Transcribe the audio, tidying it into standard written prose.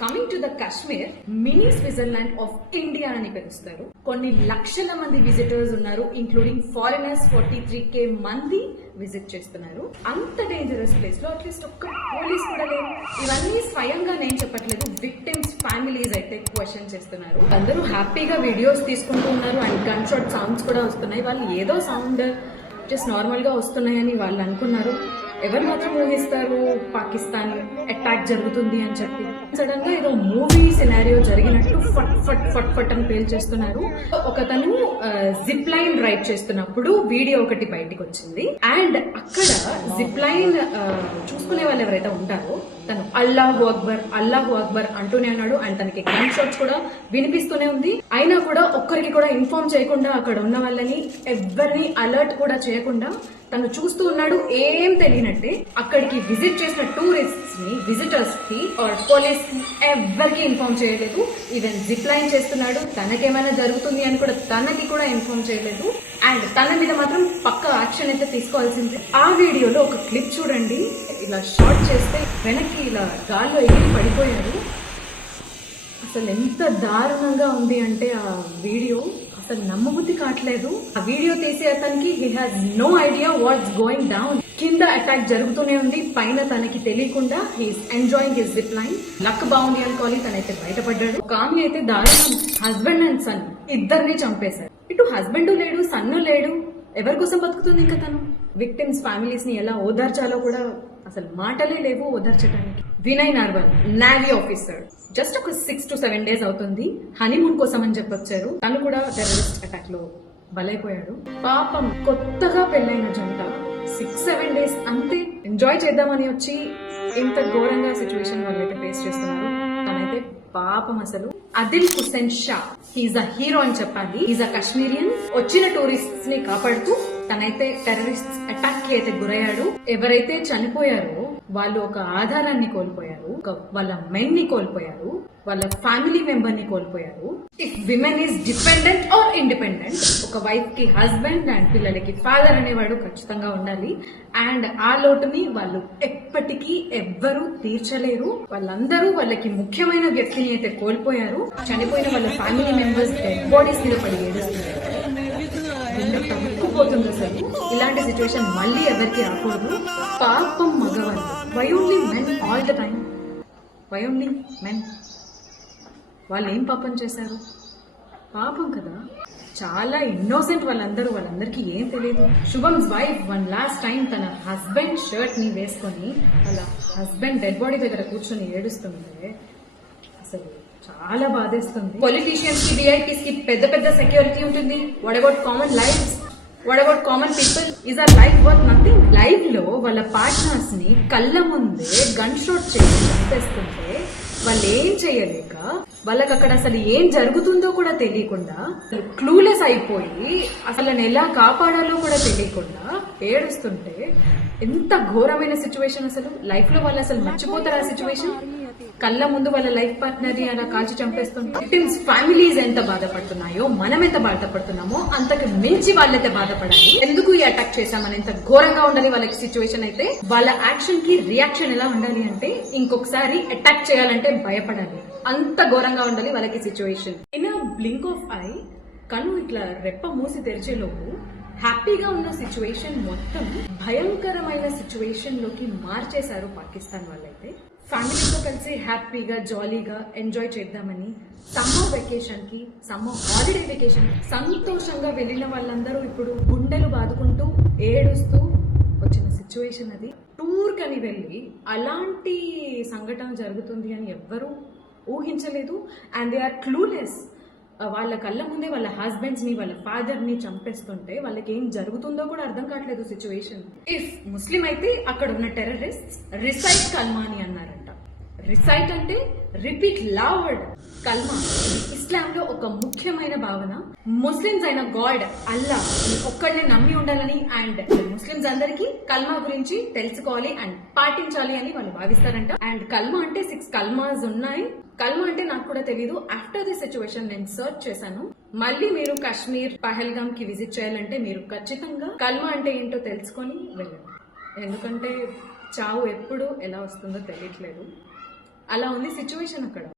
Coming to the Kashmir, mini Switzerland of India అని పిలుస్తారు. కొన్ని లక్షల మంది విజిటర్స్ ఉన్నారు, ఇంక్లూడింగ్ ఫారినర్స్. 43K మంది విజిట్ చేస్తున్నారు. అంత డేంజరస్ ప్లేస్ లో అట్లీస్ట్ ఒక్క పోలీస్ కూడా లేదు. ఇవన్నీ స్వయంగా నేను చెప్పట్లేదు, విక్టిమ్స్ ఫ్యామిలీస్ అయితే క్వశ్చన్ చేస్తున్నారు. అందరూ హ్యాపీగా వీడియోస్ తీసుకుంటూ ఉన్నారు అండ్ గన్ షాట్ సౌండ్స్ కూడా వస్తున్నాయి. వాళ్ళు ఏదో సౌండ్ జస్ట్ నార్మల్ గా వస్తున్నాయని వాళ్ళు అనుకున్నారు. ఎవరు మాత్రం ఊహిస్తారు పాకిస్తాన్ అటాక్ జరుగుతుంది అని చెప్పి. సడన్ గా ఏదో మూవీ సినారియో జరిగినట్టు ఫట్ ఫట్ ఫట్ ఫట్ అని పేల్చేస్తున్నారు. ఒకతను జిప్ లైన్ రైడ్ చేస్తున్నప్పుడు వీడియో ఒకటి బయటకు వచ్చింది అండ్ అక్కడ జిప్ లైన్ చూసుకునే వాళ్ళు ఎవరైతే ఉంటారో తను అల్లాహు అక్బర్ అంటూనే ఉన్నాడు అండ్ తనకి గన్ షాట్స్ కూడా వినిపిస్తూనే ఉంది. అయినా కూడా ఒక్కరికి కూడా ఇన్ఫార్మ్ చేయకుండా, అక్కడ ఉన్న వాళ్ళని ఎవరిని అలర్ట్ కూడా చేయకుండా తను చూస్తూ ఉన్నాడు. ఏం తెలియనట్టే అక్కడికి విజిట్ చేసిన టూరిస్ట్స్ ని, విజిటర్స్ కి ఆర్ పోలీస్ కి ఎవరికి ఇన్ఫార్మ్ చేయలేదు. ఈవెన్ జిప్ లైన్ చేస్తున్నాడు, తనకేమైనా జరుగుతుంది అని కూడా తనకి కూడా ఇన్ఫార్మ్ చేయలేదు. అండ్ తన మీద మాత్రం పక్క యాక్షన్ అయితే తీసుకోవాల్సింది. ఆ వీడియోలో ఒక క్లిప్ చూడండి. ఇలా షాట్ చేస్తే వెనక్కి ఇలా గాల్లో ఎగిరి పడిపోయాడు. అసలు ఎంత దారుణంగా ఉంది అంటే ఆ వీడియో అసలు నమ్మబుద్ధి కావట్లేదు. ఆ వీడియో తీసే అతనికి he has no idea what's going down. కింద అటాక్ జరుగుతూనే ఉంది, పైన తనకి తెలియకుండా he's enjoying his zip line. Luck బాగుంది అనుకోవాలి, తనైతే బయటపడ్డాడు. ఒక ఆమె అయితే దారుణం, హస్బెండ్ అండ్ సన్ ఇద్దరిని చంపేశారు. ఇటు హస్బెండ్ లేడు, సన్ను లేడు, ఎవరి కోసం బతుకుతుంది ఇంకా తను? విక్టిమ్స్ ఫ్యామిలీస్ ని ఎలా ఓదార్చాలో కూడా అసలు మాటలే లేవు ఓదార్చడానికి. Vinay Narwal, navy officer, just ఒక 6 to 7 days అవుతుంది హనీమూన్ కోసం అని చెప్పొచ్చారు. తను కూడా టెర్రరిస్ట్ అటాక్ లో బలైపోయాడు. పాపం కొత్తగా పెళ్ళైన జంట 6-7 days అంతే ఎంజాయ్ చేద్దామని వచ్చి ఇంత ఘోరంగా సిచ్యువేషన్ వాళ్ళైతే ఫేస్ చేస్తున్నారు. తనైతే పాపం అసలు. Adil Hussain Shah, he's a hero అని చెప్పాలి. He's a Kashmirian. వచ్చిన టూరిస్ట్స్ ని కాపాడుతూ తనైతే టెర్రరిస్ట్ అటాక్ కి అయితే గురయ్యాడు. ఎవరైతే చనిపోయారో వాళ్ళు ఒక ఆధారాన్ని కోల్పోయారు, వాళ్ళ మెన్ ని కోల్పోయారు, వాళ్ళ ఫ్యామిలీ మెంబర్ ని కోల్పోయారు. If women is dependent are independent, ఒక వైఫ్ కి హస్బెండ్ అండ్ పిల్లలకి ఫాదర్ అనేవాడు ఖచ్చితంగా ఉండాలి. అండ్ ఆ లోటుని వాళ్ళు ఎప్పటికీ ఎవ్వరూ తీర్చలేరు. వాళ్ళందరూ వాళ్ళకి ముఖ్యమైన వ్యక్తిని అయితే కోల్పోయారు. చనిపోయిన వాళ్ళ ఫ్యామిలీ మెంబర్స్ డెడ్ బాడీస్ మీద పడి ఏడుస్తున్నారు. పోతుంది అసలు. ఇలాంటి సిచ్యువేషన్ మళ్ళీ ఎవరికి రాకూడదు. పాపం మగవాళ్ళు. Why only men all the time? Why only men? వాళ్ళు ఏం పాపం చేశారు? పాపం కదా, చాలా ఇన్నోసెంట్ వాళ్ళందరికీ ఏం తెలియదు. శుభమ్స్ వైఫ్ వన్ లాస్ట్ టైం తన హస్బెండ్ షర్ట్ ని వేసుకొని వాళ్ళ హస్బెండ్ డెడ్ బాడీ దగ్గర కూర్చొని ఏడుస్తుంటే అసలు చాలా బాధేస్తుంది. పొలిటీషియన్స్ కి, విఐపీస్ కి పెద్ద పెద్ద సెక్యూరిటీ ఉంటుంది. What about common lifes? What about common people? Is our life worth nothing? Live లో వాళ్ళ పార్ట్నర్స్ ని కళ్ళ ముందే గన్ షాట్ చేసి చంపేస్తుంటే వాళ్ళు ఏం చేయలేక, వాళ్ళకి అక్కడ అసలు ఏం జరుగుతుందో కూడా తెలియకుండా, క్లూలెస్ అయిపోయి అసలు ఎలా కాపాడాలో కూడా తెలియకుండా ఏడుస్తుంటే ఎంత ఘోరమైన సిచ్యువేషన్ అసలు. లైఫ్ లో వాళ్ళు అసలు మర్చిపోతారు ఆ సిచ్యువేషన్. కళ్ళ ముందు వాళ్ళ లైఫ్ పార్ట్నర్ అలా కాల్చి చంపేస్తుంది. విక్టిమ్స్ ఫ్యామిలీస్ ఎంత బాధపడుతున్నాయో, మనం ఎంత బాధపడుతున్నామో అంతకు మించి వాళ్ళైతే బాధపడాలి. ఎందుకు ఈ అటాక్ చేశామని ఎంత ఘోరంగా ఉండాలి వాళ్ళకి సిచ్యువేషన్ అయితే. వాళ్ళ యాక్షన్ కి రియాక్షన్ ఎలా ఉండాలి అంటే ఇంకొకసారి అటాక్ చేయాలంటే భయపడాలి. అంత ఘోరంగా ఉండాలి వాళ్ళకి situation. In blink of I, కన్ను ఇట్లా రెప్ప మూసి తెరిచేలోపు హ్యాపీగా ఉన్న సిచ్యువేషన్ మొత్తం భయంకరమైన సిచ్యువేషన్ లోకి మార్చేశారు పాకిస్తాన్ వాళ్ళైతే. ఫ్యామిలీతో కలిసి హ్యాపీగా జాలీగా ఎంజాయ్ చేద్దామని సమ్మర్ వెకేషన్ కి, సమ్మర్ హాలిడే వెకేషన్ సంతోషంగా వెళ్ళిన వాళ్ళందరూ ఇప్పుడు గుండెలు బాదుకుంటూ ఏడుస్తూ వచ్చిన సిచ్యువేషన్ అది. టూర్ కని వెళ్ళి అలాంటి సంఘటన జరుగుతుంది అని ఎవ్వరూ ఊహించలేదు. And they are clueless. వాళ్ళ కళ్ళ ముందే వాళ్ళ హస్బెండ్స్ ని, వాళ్ళ ఫాదర్ ని చంపేస్తుంటే వాళ్ళకి ఏం జరుగుతుందో కూడా అర్థం కావట్లేదు సిచ్యువేషన్. ఇఫ్ ముస్లిం అయితే అక్కడ ఉన్న టెర్రరిస్ట్ రిసైట్ కల్మా అని అన్నారంట. రిసైట్ అంటే రిపీట్ లౌడ్. కల్మా ఇస్లాం లో ఒక ముఖ్యమైన భావన. ముస్లిమ్స్ అయిన గాడ్ అల్లా ఒక్కడిని నమ్మి ఉండాలని అండ్ ముస్లిమ్స్ అందరికీ కల్మా గురించి తెలుసుకోవాలి అండ్ పాటించాలి అని వాళ్ళు భావిస్తారంట. అండ్ కల్మా అంటే 6 కల్మాస్ ఉన్నాయి. కల్మా అంటే నాకు కూడా తెలీదు. ఆఫ్టర్ ది సిచ్యువేషన్ నేను సర్చ్ చేశాను. మళ్ళీ మీరు కాశ్మీర్ పహల్గామ్ కి విజిట్ చేయాలంటే మీరు ఖచ్చితంగా కల్మా అంటే ఏంటో తెలుసుకొని వెళ్ళండి. ఎందుకంటే చావు ఎప్పుడు ఎలా వస్తుందో తెలియట్లేదు. అలా ఉంది సిచ్యువేషన్ అక్కడ.